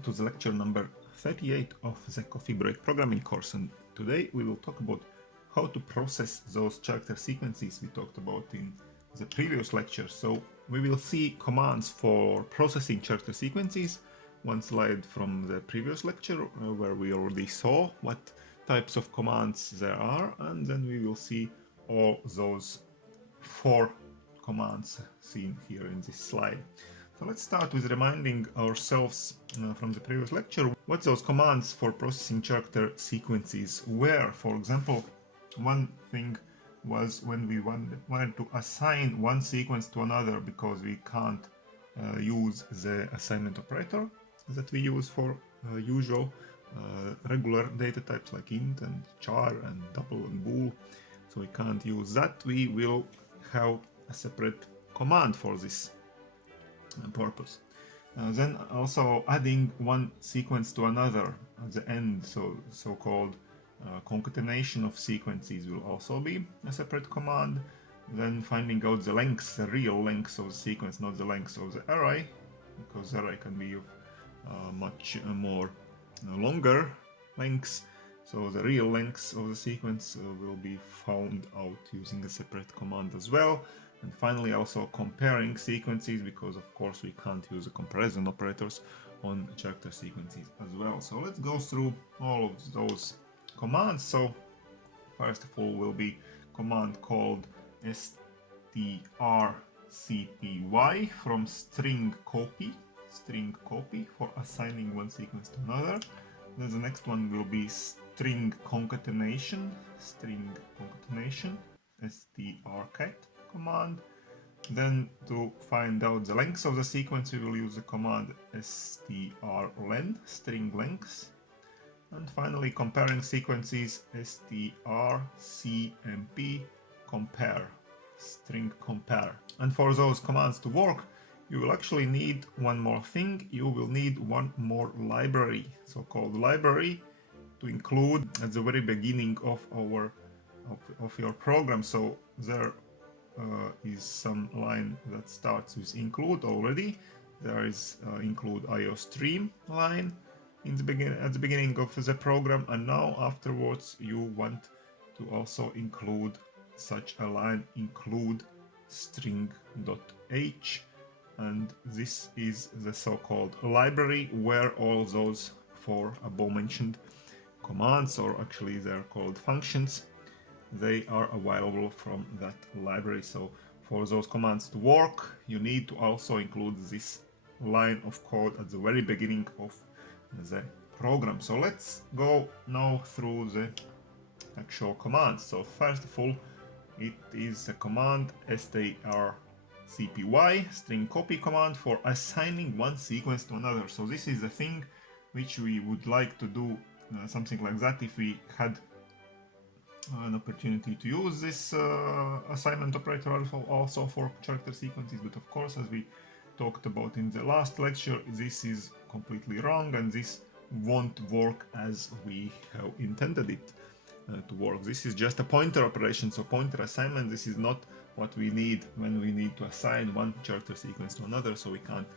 welcome to the lecture number 38 of the Coffee Break programming course, and today we will talk about how to process those character sequences we talked about in the previous lecture. So we will see commands for processing character sequences, one slide from the previous lecture where we already saw what types of commands there are, and then we will see all those 4 commands seen here in this slide. So let's start with reminding ourselves from the previous lecture what those commands for processing character sequences were. For example, one thing was when we wanted to assign one sequence to another because we can't use the assignment operator that we use for usual regular data types like int and char and double and bool. So we can't use that. We will have a separate command for this purpose. Then also adding one sequence to another at the end, so-called concatenation of sequences will also be a separate command. Then finding out the lengths, the real lengths of the sequence, not the lengths of the array, because the array can be of much more longer lengths. So the real lengths of the sequence will be found out using a separate command as well. And finally also comparing sequences, because of course we can't use the comparison operators on character sequences as well. So let's go through all of those commands. So first of all will be command called strcpy from string copy for assigning one sequence to another. Then the next one will be string concatenation, strcat command. Then to find out the lengths of the sequence, we will use the command strlen, string lengths. And finally, comparing sequences, strcmp compare, string compare. And for those commands to work, you will actually need one more thing. You will need one more library, so-called library, to include at the very beginning of your program. So there is some line that starts with include already. There is include IOStream line at the beginning of the program, and now afterwards you want to also include such a line, include string.h, and this is the so-called library where all those 4 above mentioned commands, or actually they're called functions, they are available from that library. So for those commands to work, you need to also include this line of code at the very beginning of the program. So let's go now through the actual commands. So first of all, it is the command strcpy, string copy command, for assigning one sequence to another. So this is the thing which we would like to do, something like that, if we had an opportunity to use this assignment operator also for character sequences. But of course, as we talked about in the last lecture, this is completely wrong, and this won't work as we have intended it to work. This is just a pointer operation, so pointer assignment. This is not what we need when we need to assign one character sequence to another, so we can't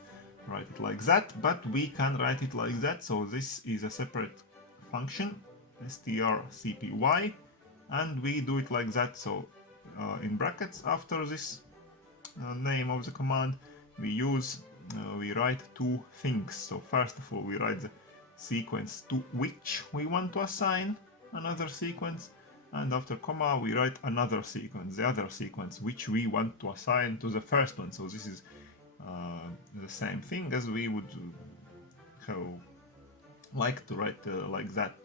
write it like that, but we can write it like that. So this is a separate function, strcpy, and we do it like that. So in brackets after this name of the command, we write 2 things. So first of all, we write the sequence to which we want to assign another sequence, and after comma we write another sequence, the other sequence which we want to assign to the first one. So this is the same thing as we would have like to write like that.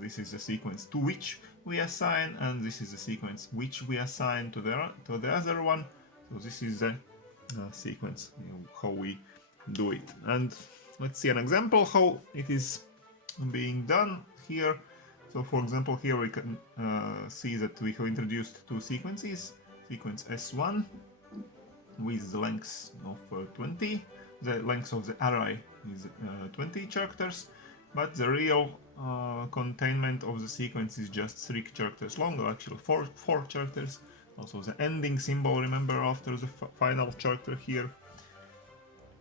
This is the sequence to which we assign, and this is the sequence which we assign to the other one. So this is the sequence, how we do it. And let's see an example how it is being done here. So for example, here we can see that we have introduced 2 sequences. Sequence S1 with the length of 20. The length of the array is 20 characters, but the real containment of the sequence is just 3 characters long, or actually 4 characters. Also the ending symbol, remember, after the final character here.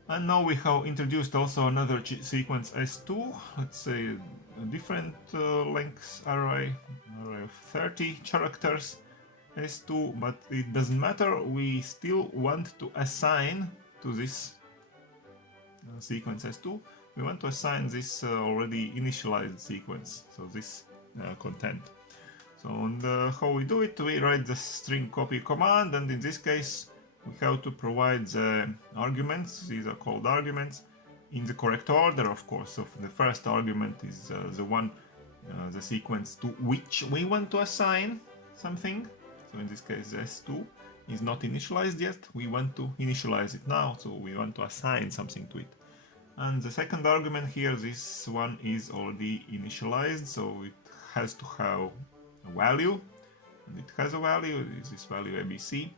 And now we have introduced also another sequence S2, let's say a different length array of 30 characters S2, but it doesn't matter, we still want to assign to this sequence S2, we want to assign this already initialized sequence, so this content. So how we do it, we write the string copy command, and in this case we have to provide the arguments, these are called arguments, in the correct order, of course. So the first argument is the sequence to which we want to assign something. So in this case, S2 is not initialized yet, we want to initialize it now, so we want to assign something to it. And the second argument here, this one is already initialized, so it has to have a value, and it has a value, this value ABC.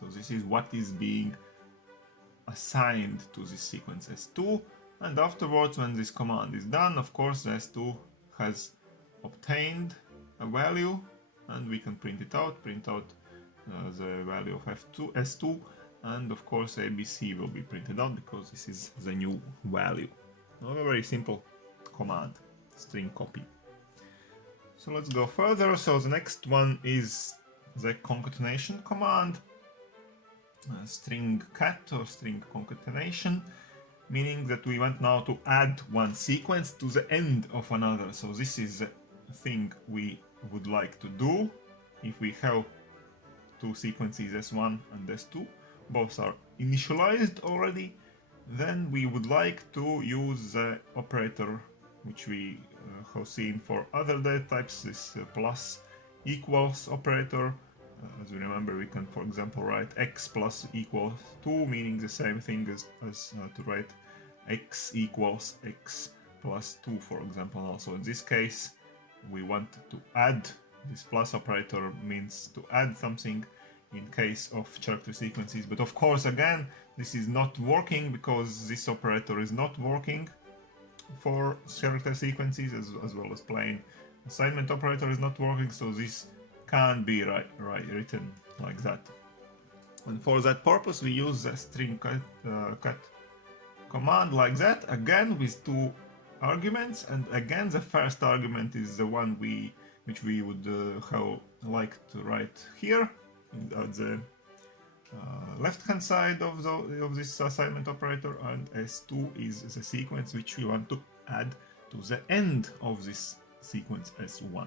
So this is what is being assigned to this sequence S2, and afterwards when this command is done, of course S2 has obtained a value, and we can print out the value of S2, and of course ABC will be printed out because this is the new value. Now, a very simple command, string copy. So let's go further. So the next one is the concatenation command. String cat or string concatenation, meaning that we want now to add one sequence to the end of another. So this is the thing we would like to do. If we have two sequences S1 and S2, both are initialized already, then we would like to use the operator which we have seen for other data types, this plus equals operator. As we remember, we can, for example, write x plus equals 2, meaning the same thing as to write x equals x plus 2, for example. Also, in this case, we want to add, this plus operator means to add something in case of character sequences. But of course, again, this is not working because this operator is not working for character sequences, as well as plain assignment operator is not working, so this can't be written like that. And for that purpose we use the string cut command like that, again with two arguments, and again the first argument is the one which we would have like to write here at the left hand side of this assignment operator, and S2 is the sequence which we want to add to the end of this sequence S1.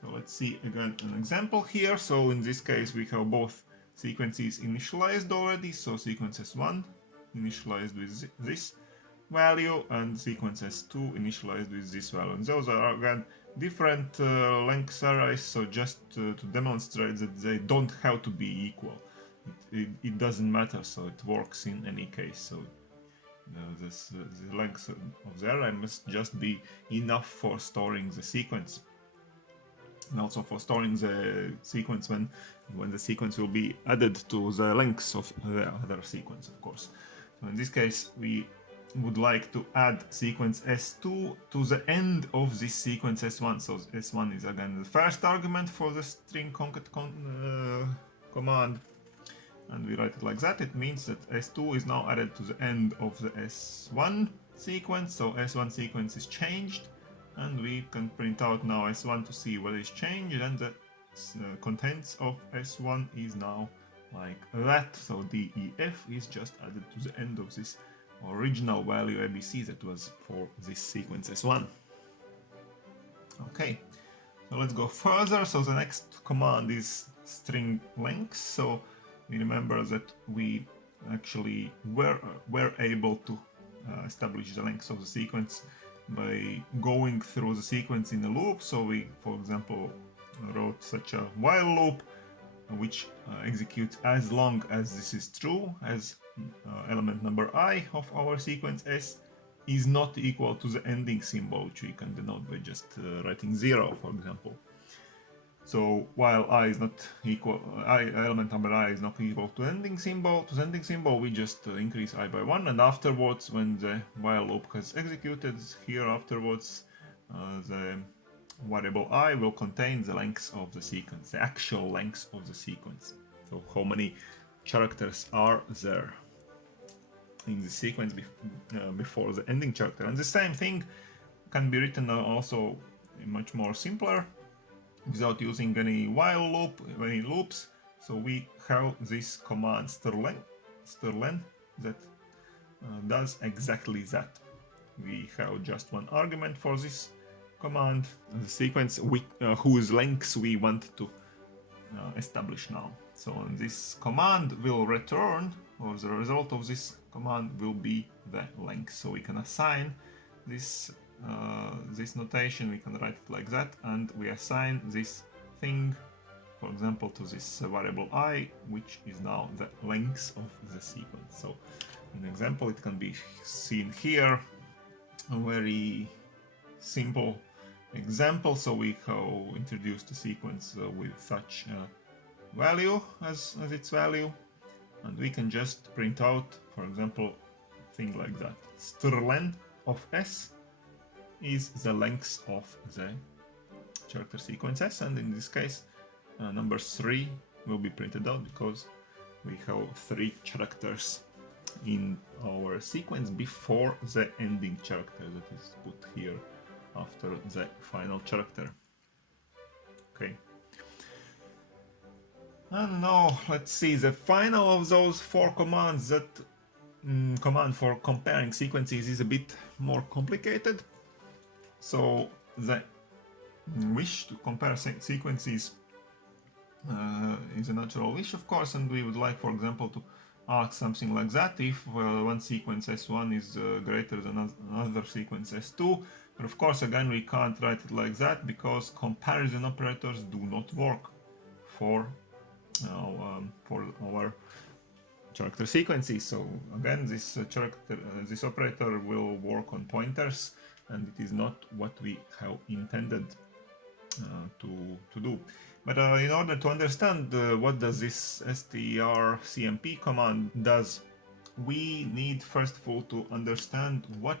So let's see again an example here. So in this case we have both sequences initialized already, so sequence S1 initialized with this value and sequence S2 initialized with this value, and those are again different length arrays, so just to demonstrate that they don't have to be equal. It doesn't matter, so it works in any case. So the length of the array must just be enough for storing the sequence, and also for storing the sequence when the sequence will be added to the length of the other sequence, of course. So in this case we would like to add sequence S2 to the end of this sequence S1. So S1 is again the first argument for the string concat command, and we write it like that. It means that S2 is now added to the end of the S1 sequence, so S1 sequence is changed, and we can print out now S1 to see what is changed, and the contents of S1 is now like that. So DEF is just added to the end of this original value ABC that was for this sequence S1. Okay, so let's go further. So the next command is string length. So we remember that we actually were able to establish the length of the sequence by going through the sequence in a loop. So we, for example, wrote such a while loop which executes as long as this is true, as element number I of our sequence S is not equal to the ending symbol, which we can denote by just writing 0, for example. So while I is not equal, element number I is not equal to ending symbol, we just increase I by 1, and afterwards, when the while loop has executed, here afterwards, the variable I will contain the length of the sequence, the actual length of the sequence. So how many characters are there? in the sequence before the ending character. And the same thing can be written also much more simpler, without using any while loop, any loops. So we have this command strlen that does exactly that. We have just one argument for this command, the sequence whose lengths we want to establish now. So this command will return, or the result of this command will be the length. So we can assign this this notation, we can write it like that, and we assign this thing, for example, to this variable I, which is now the length of the sequence. So in example, it can be seen here, a very simple example. So we have introduced a sequence with such value as its value, and we can just print out, for example, thing like that. Strlen of S is the length of the character sequence S, and in this case number 3 will be printed out because we have 3 characters in our sequence before the ending character that is put here after the final character. Okay. And now let's see the final of those 4 commands. That command for comparing sequences is a bit more complicated. So the wish to compare sequences is a natural wish, of course, and we would like, for example, to ask something like that if one sequence S1 is greater than another sequence S2. But of course, again, we can't write it like that because comparison operators do not work for our character sequences. So again, this this operator will work on pointers, and it is not what we have intended to do. But in order to understand what does this strcmp command does, we need first of all to understand what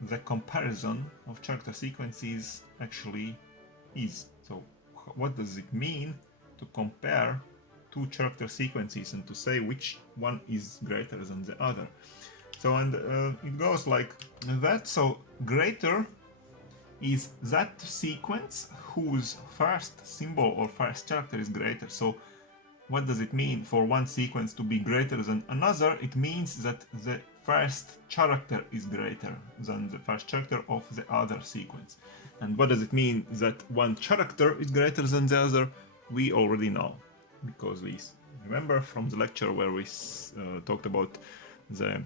the comparison of character sequences actually is. So what does it mean to compare 2 character sequences and to say which one is greater than the other? So, and it goes like that. So greater is that sequence whose first symbol or first character is greater. So what does it mean for one sequence to be greater than another? It means that the first character is greater than the first character of the other sequence. And what does it mean that one character is greater than the other? We already know, because we remember from the lecture where we talked about the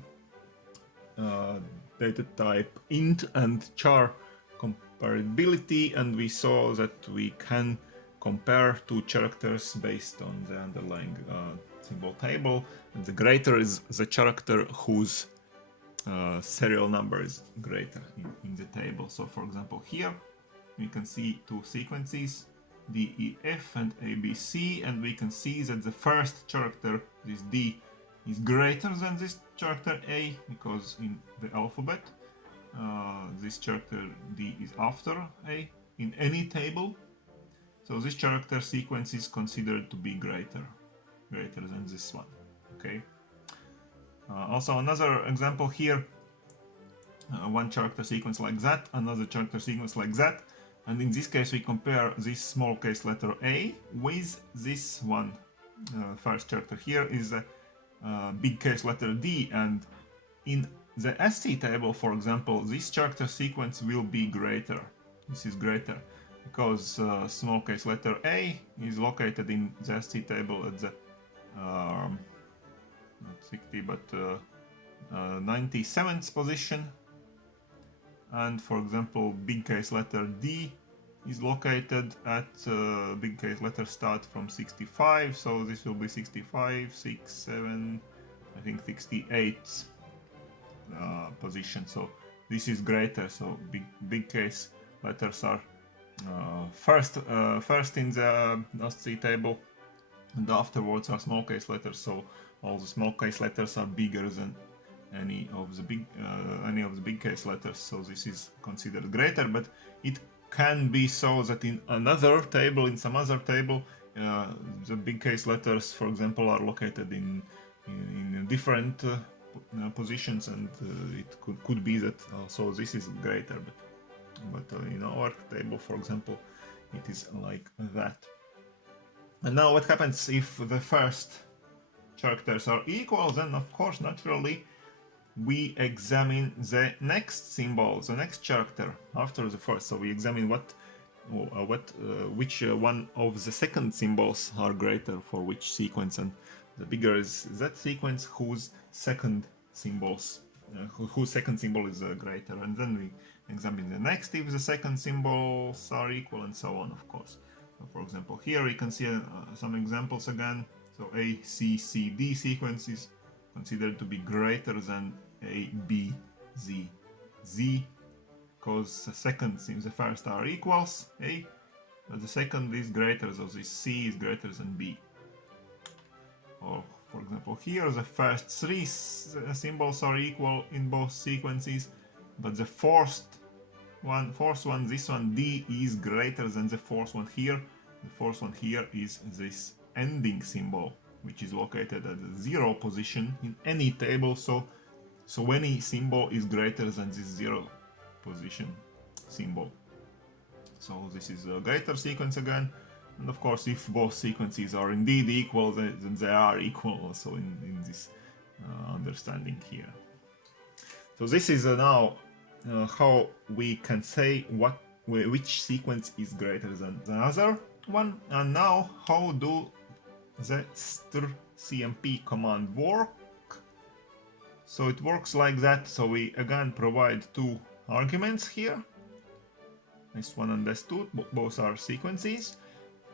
data type int and char comparability, and we saw that we can compare 2 characters based on the underlying symbol table, and the greater is the character whose serial number is greater in the table. So for example, here we can see 2 sequences, DEF and ABC, and we can see that the first character, this D, is greater than this character A, because in the alphabet this character D is after A in any table. So this character sequence is considered to be greater than this one. Okay. Also another example here, one character sequence like that, another character sequence like that, and in this case we compare this small case letter A with this one. First character here is a big case letter D, and in the SC table, for example, this character sequence will be greater. This is greater because small case letter A is located in the SC table at the not 60 but 97th position, and for example big case letter D is located at big case letter start from 65, so this will be 65, 6, 7, I think 68 position. So this is greater, so big case letters are first in the SC table, and afterwards are small case letters, so all the small case letters are bigger than any of the big case letters, so this is considered greater. But it can be so that in another table, in some other table, the big case letters, for example, are located in a different positions, and it could be that also this is greater, but in our table, for example, it is like that. And now what happens if the first characters are equal? Then of course naturally we examine the next symbol, the next character after the first. So we examine which one of the second symbols are greater for which sequence, and the bigger is that sequence whose second symbols whose second symbol is greater, and then we examine the next if the second symbols are equal, and so on, of course. So for example, here we can see some examples again. So A, C, C, D sequence is considered to be greater than A, B, Z, Z, because the second seems the first are equals A, but the second is greater, so this C is greater than B. Or for example, here the first three symbols are equal in both sequences, but the fourth one, this one D, is greater than the fourth one here. The fourth one here is this ending symbol, which is located at the 0 position in any table. So any symbol is greater than this 0 position symbol. So this is a greater sequence again. And of course, if both sequences are indeed equal, then they are equal also in this understanding here. So this is now how we can say which sequence is greater than the other one. And now how do the strcmp command work? So it works like that. So we again provide two arguments here, S1 and S2, both are sequences,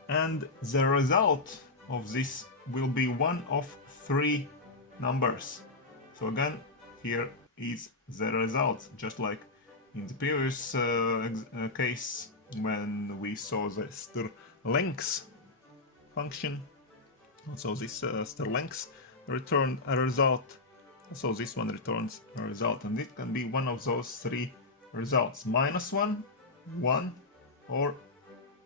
and the result of this will be one of three numbers. So again, here is the result, just like in the previous case when we saw the strlength function. So this strlength returned a result. So this one returns a result, and it can be one of those three results: -1, 1, or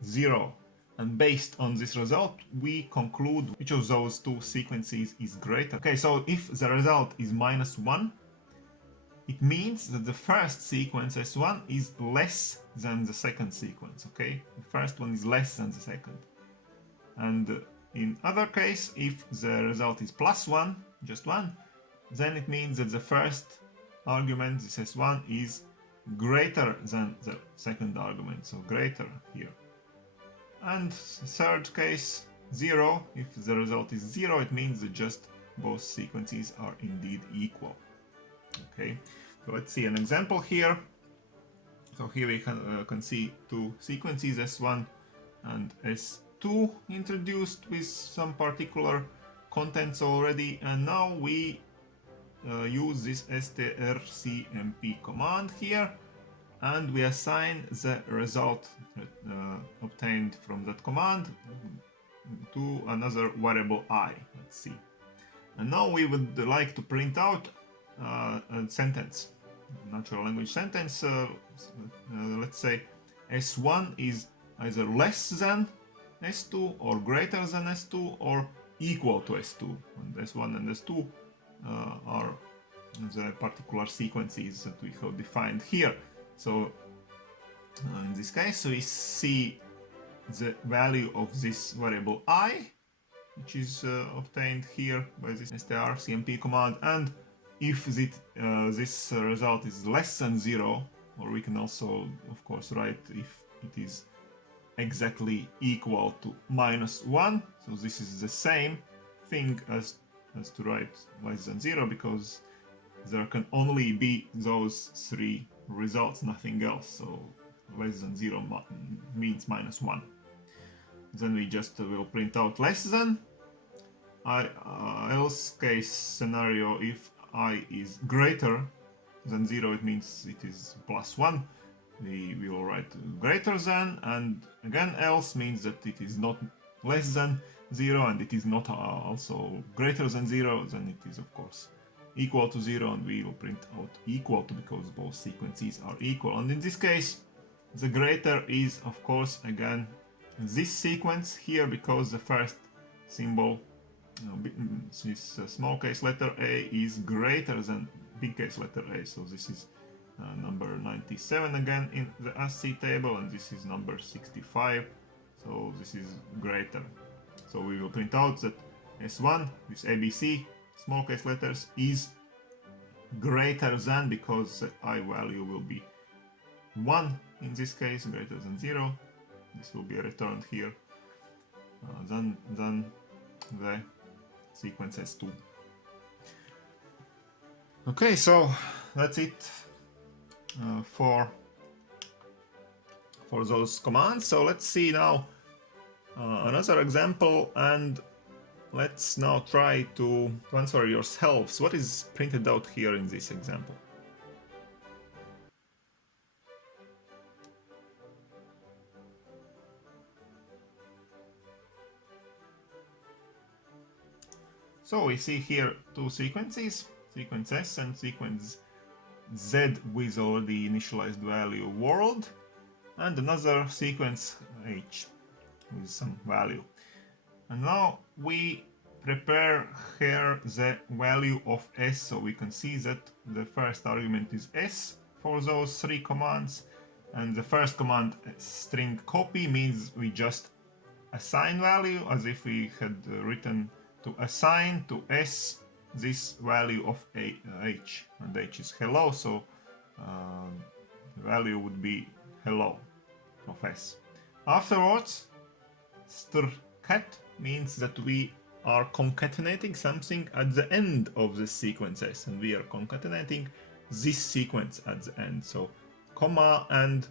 0. And based on this result, we conclude which of those two sequences is greater. Okay, so if the result is -1, it means that the first sequence S1 is less than the second sequence. Okay, the first one is less than the second. And in other case, if the result is +1, just 1, then it means that the first argument, this S1, is greater than the second argument, so greater here. And third case, 0, if the result is 0, it means that just both sequences are indeed equal. Okay, so let's see an example here. So here we can see two sequences, S1 and S2, introduced with some particular contents already, and now we use this strcmp command here, and we assign the result obtained from that command to another variable I. Let's see. And now we would like to print out a sentence, natural language sentence. Let's say S1 is either less than S2 or greater than S2 or equal to S2. And S1 and S2 are the particular sequences that we have defined here. So in this case, we see the value of this variable I, which is obtained here by this strcmp command, and if this result is less than 0, or we can also of course write if it is exactly equal to -1, so this is the same thing as to write less than 0, because there can only be those three results, nothing else. So less than 0 means -1. Then we just will print out less than. Else case scenario, if I is greater than 0, it means it is +1. We will write greater than, and again else means that it is not less than 0 and it is not also greater than 0, then it is of course equal to 0, and we will print out equal to, because both sequences are equal. And in this case, the greater is of course again this sequence here, because the first symbol this small case letter A is greater than big case letter A. So this is number 97 again in the ASCII table, and this is number 65. So this is greater. So we will print out that S1, this ABC, small case letters, is greater than, because the I value will be 1 in this case, greater than 0. This will be returned here, than the sequence S2. Okay, so that's it for those commands. So let's see now another example, and let's now try to answer yourselves what is printed out here in this example. So we see here two sequences, sequence S and sequence Z with already initialized value world, and another sequence H with some value. And now we prepare here the value of S, so we can see that the first argument is S for those three commands, and the first command, string copy, means we just assign value as if we had written to assign to S this value of H, and H is hello, so the value would be hello of S. Afterwards, strcat means that we are concatenating something at the end of the sequence S, and we are concatenating this sequence at the end. So comma and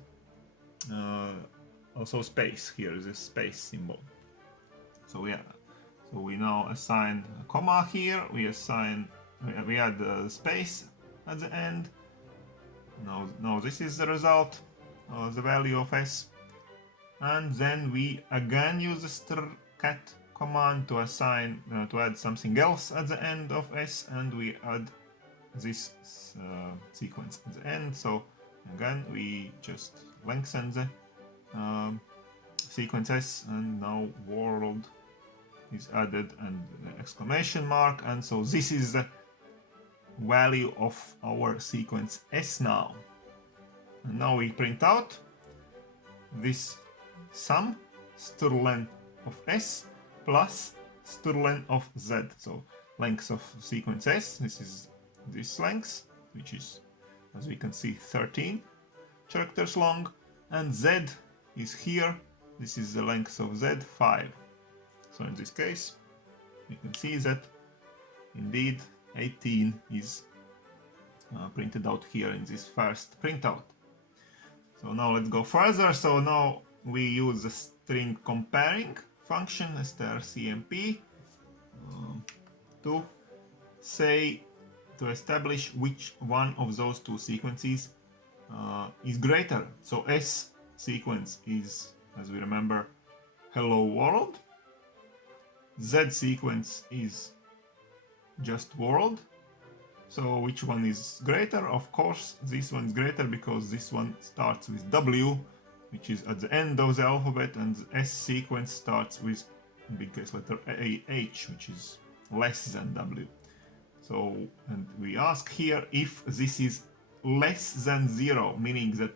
also space, here is a space symbol. So yeah, so we now assign a comma here, we add the space at the end. Now this is the result, the value of S. And then we again use the strcat command to assign, to add something else at the end of S, and we add this sequence at the end. So again, we just lengthen the sequence S, and now world is added and exclamation mark, and so this is the value of our sequence S now. And now we print out this sum strlen of S plus strlen of Z. So length of sequence S, this is this length, which is, as we can see, 13 characters long, and Z is here, this is the length of Z, 5. So in this case, you can see that indeed 18 is printed out here in this first printout. So now let's go further. So now we use the string comparing function, strcmp, to establish which one of those two sequences is greater. So S sequence is, as we remember, hello world. Z sequence is just world. So which one is greater? Of course, this one is greater because this one starts with W, which is at the end of the alphabet, and the S sequence starts with big case letter H, which is less than W. So, and we ask here if this is less than 0, meaning that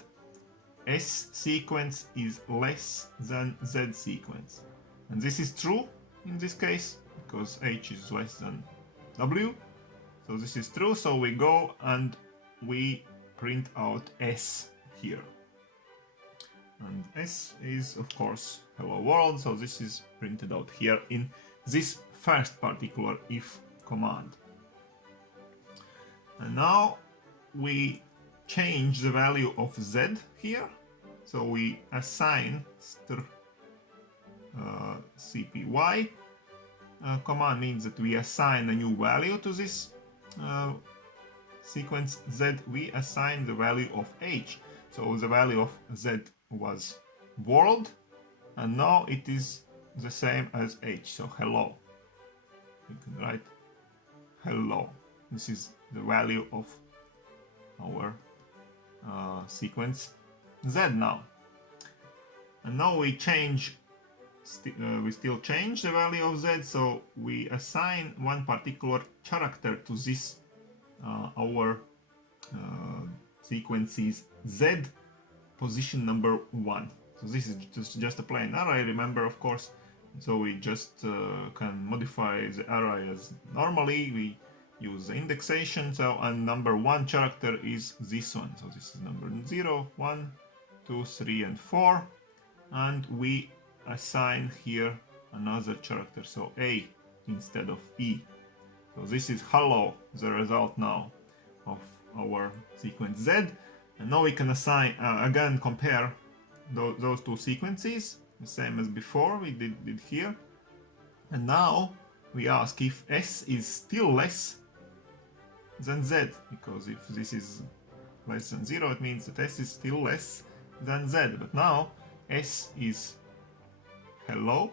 S sequence is less than Z sequence. And this is true in this case, because H is less than W. So this is true, so we go and we print out S here. And S is, of course, hello world, so this is printed out here in this first particular if command. And now we change the value of Z here. So we assign cpy command means that we assign a new value to this sequence Z. We assign the value of H. So the value of Z was world, and now it is the same as H. So hello. You can write hello. This is the value of our sequence Z now. And now we change we still change the value of z, so we assign one particular character to this our sequences z position number 1. So this is just a plain array, remember, of course. So we just can modify the array as normally. We use the indexation, so and number 1 character is this one. So this is number 0, 1, 2, 3, and 4. And we assign here another character, so A instead of E. So this is hello, the result now of our sequence Z. And now we can assign, again compare those two sequences, the same as before we did here. And now we ask if S is still less than Z, because if this is less than 0, it means that S is still less than Z. But now S is hello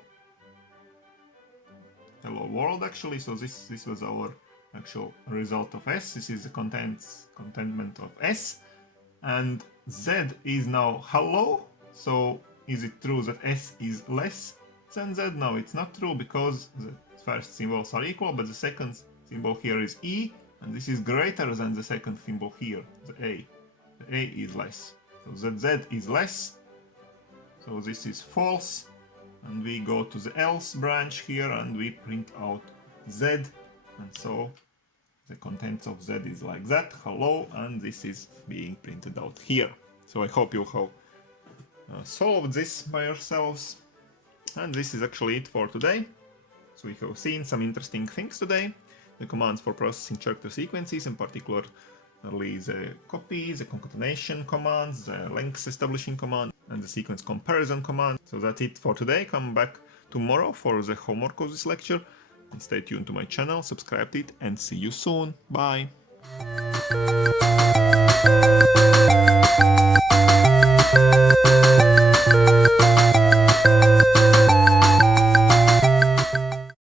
world actually, so this was our actual result of S. This is the contentment of S, and Z is now hello. So is it true that S is less than Z? No, it's not true, because the first symbols are equal, but the second symbol here is E, and this is greater than the second symbol here, the A. The A is less, so that Z is less. So this is false, and we go to the else branch here and we print out Z, and so the contents of Z is like that, hello, and this is being printed out here. So I hope you have solved this by yourselves, and this is actually it for today. So we have seen some interesting things today: the commands for processing character sequences, in particular the copy, the concatenation commands, the length establishing command, and the sequence comparison command. So that's it for today. Come back tomorrow for the homework of this lecture, and stay tuned to my channel, subscribe to it, and see you soon. Bye!